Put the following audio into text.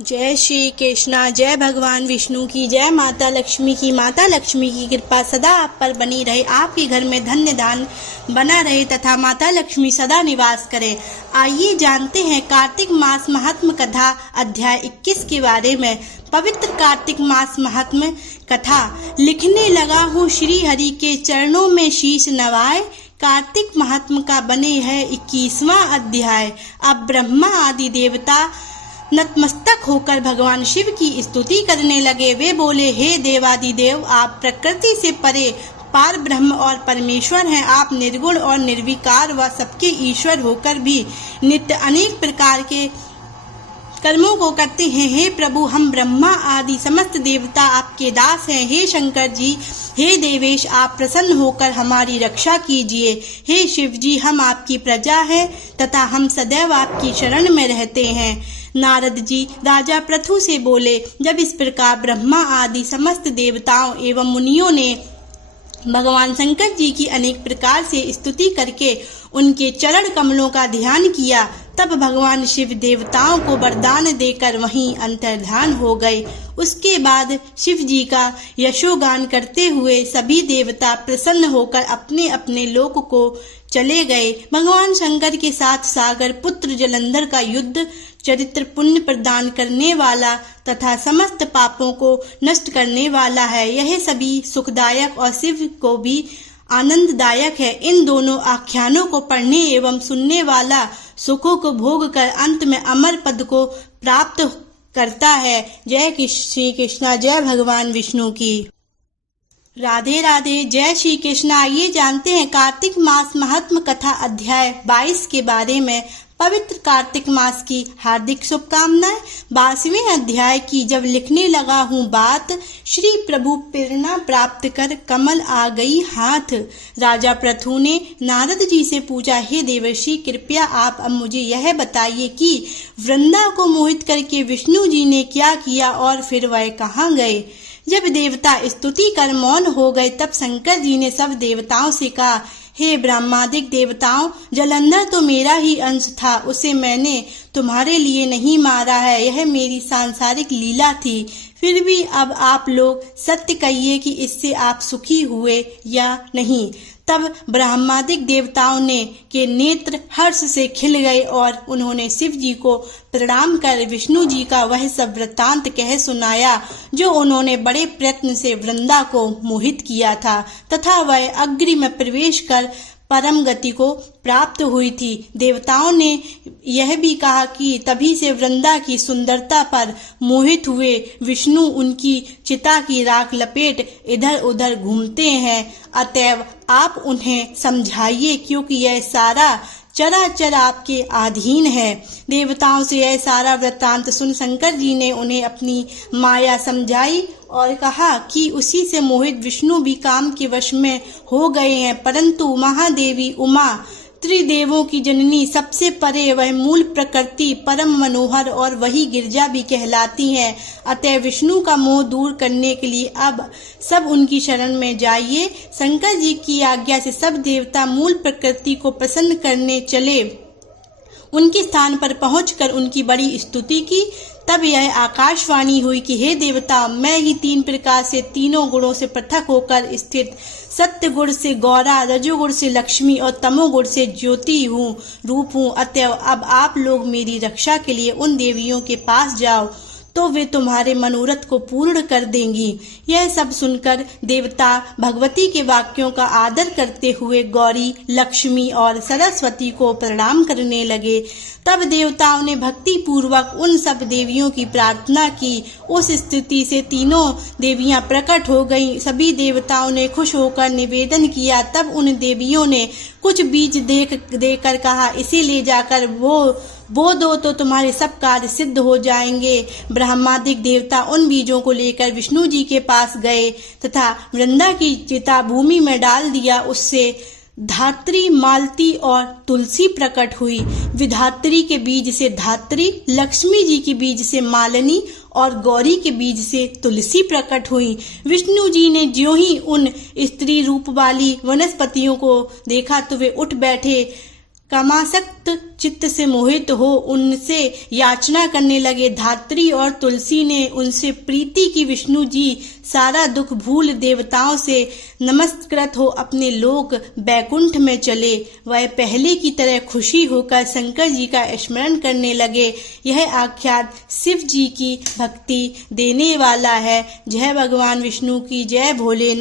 जय श्री कृष्णा। जय भगवान विष्णु की। जय माता लक्ष्मी की। माता लक्ष्मी की कृपा सदा आप पर बनी रहे, आपके घर में धन्य धान बना रहे तथा माता लक्ष्मी सदा निवास करे। आइए जानते हैं कार्तिक मास महात्म कथा अध्याय 21 के बारे में। पवित्र कार्तिक मास महात्म कथा। लिखने लगा हूँ श्री हरि के चरणों में शीश नवाए। कार्तिक महात्म का बने है 21वां अध्याय। अब ब्रह्मा आदि देवता नतमस्तक होकर भगवान शिव की स्तुति करने लगे। वे बोले, हे देवादिदेव, आप प्रकृति से परे पार ब्रह्म और परमेश्वर हैं। आप निर्गुण और निर्विकार व सबके ईश्वर होकर भी नित्य अनेक प्रकार के कर्मों को करते हैं। हे प्रभु, हम ब्रह्मा आदि समस्त देवता आपके दास हैं। हे शंकर जी, हे देवेश, आप प्रसन्न होकर हमारी रक्षा कीजिए। हे शिव जी, हम आपकी प्रजा हैं तथा हम सदैव आपकी शरण में रहते हैं। नारद जी राजा पृथु से बोले, जब इस प्रकार ब्रह्मा आदि समस्त देवताओं एवं मुनियों ने भगवान शंकर जी की अनेक प्रकार से स्तुति करके उनके चरण कमलों का ध्यान किया, तब भगवान शिव देवताओं को वरदान देकर वहीं अंतर्धान हो गए। उसके बाद शिव जी का यशोगान करते हुए सभी देवता प्रसन्न होकर अपने अपने लोक को चले गए। भगवान शंकर के साथ सागर पुत्र जलंधर का युद्ध चरित्र पुण्य प्रदान करने वाला तथा समस्त पापों को नष्ट करने वाला है। यह सभी सुखदायक और शिव को भी आनंददायक है। इन दोनों आख्यानों को पढ़ने एवं सुनने वाला सुखों को भोग कर अंत में अमर पद को प्राप्त करता है। जय श्री कृष्णा। जय भगवान विष्णु की। राधे राधे। जय श्री कृष्ण। आइए जानते हैं कार्तिक मास महात्म कथा अध्याय 22 के बारे में। पवित्र कार्तिक मास की हार्दिक शुभकामनाएं। 22वें अध्याय की जब लिखने लगा हूँ बात, श्री प्रभु प्रेरणा प्राप्त कर कमल आ गई हाथ। राजा पृथु ने नारद जी से पूछा, हे देवर्षि, कृपया आप अब मुझे यह बताइए कि वृंदा को मोहित करके विष्णु जी ने क्या किया और फिर वह कहाँ गए। जब देवता स्तुति कर मौन हो गए, तब शंकर जी ने सब देवताओं से कहा, हे ब्रह्मादिक देवताओं, जलंधर तो मेरा ही अंश था, उसे मैंने तुम्हारे लिए नहीं मारा है। यह मेरी सांसारिक लीला थी। फिर भी अब आप लोग सत्य कहिए कि इससे आप सुखी हुए या नहीं। तब ब्रह्मादिक देवताओं ने के नेत्र हर्ष से खिल गए और उन्होंने शिव जी को प्रणाम कर विष्णु जी का वह सब वृत्तांत कह सुनाया जो उन्होंने बड़े प्रयत्न से वृंदा को मोहित किया था तथा वह अग्नि में प्रवेश कर परम गति को प्राप्त हुई थी। देवताओं ने यह भी कहा कि तभी से वृंदा की सुंदरता पर मोहित हुए विष्णु उनकी चिता की राख लपेट इधर उधर घूमते हैं। अतएव आप उन्हें समझाइए, क्योंकि यह सारा चराचर आपके अधीन है। देवताओं से यह सारा वृत्तांत सुन शंकर जी ने उन्हें अपनी माया समझाई और कहा कि उसी से मोहित विष्णु भी काम के वश में हो गए हैं। परंतु महादेवी उमा, त्रिदेवों की जननी, सबसे परे वह मूल प्रकृति परम मनोहर और वही गिरजा भी कहलाती हैं। अतः विष्णु का मोह दूर करने के लिए अब सब उनकी शरण में जाइए। शंकर जी की आज्ञा से सब देवता मूल प्रकृति को प्रसन्न करने चले। उनके स्थान पर पहुंचकर उनकी बड़ी स्तुति की। तब यह आकाशवाणी हुई कि हे देवता, मैं ही 3 प्रकार से तीनों गुणों से पृथक होकर स्थित सत्य गुण से गौरा, रजोगुण से लक्ष्मी और तमोगुण से ज्योति हूँ, रूप हूँ। अतएव अब आप लोग मेरी रक्षा के लिए उन देवियों के पास जाओ तो वे तुम्हारे मनोरथ को पूर्ण कर देंगी। यह सब सुनकर देवता भगवती के वाक्यों का आदर करते हुए गौरी, लक्ष्मी और सरस्वती को प्रणाम करने लगे। तब देवताओं ने भक्ति पूर्वक उन सब देवियों की प्रार्थना की। उस स्थिति से तीनों देवियां प्रकट हो गईं। सभी देवताओं ने खुश होकर निवेदन किया। तब उन देवियों ने कुछ बीज देकर कहा, इसे ले जाकर बो दो तो तुम्हारे सब कार्य सिद्ध हो जाएंगे। ब्रह्मादिक देवता उन बीजों को लेकर विष्णु जी के पास गए तथा वृंदा की चिता भूमि में डाल दिया। उससे धात्री, मालती और तुलसी प्रकट हुई। विधात्री के बीज से धात्री, लक्ष्मी जी के बीज से मालिनी और गौरी के बीज से तुलसी प्रकट हुई। विष्णु जी ने ज्यों ही उन स्त्री रूप वाली वनस्पतियों को देखा तो वे उठ बैठे कामासक्त चित्त से मोहित हो उनसे याचना करने लगे। धात्री और तुलसी ने उनसे प्रीति की विष्णु जी सारा दुख भूल देवताओं से नमस्कृत हो अपने लोक बैकुंठ में चले। वह पहले की तरह खुशी होकर शंकर जी का स्मरण करने लगे। यह आख्यान शिव जी की भक्ति देने वाला है। जय भगवान विष्णु की जय। भोले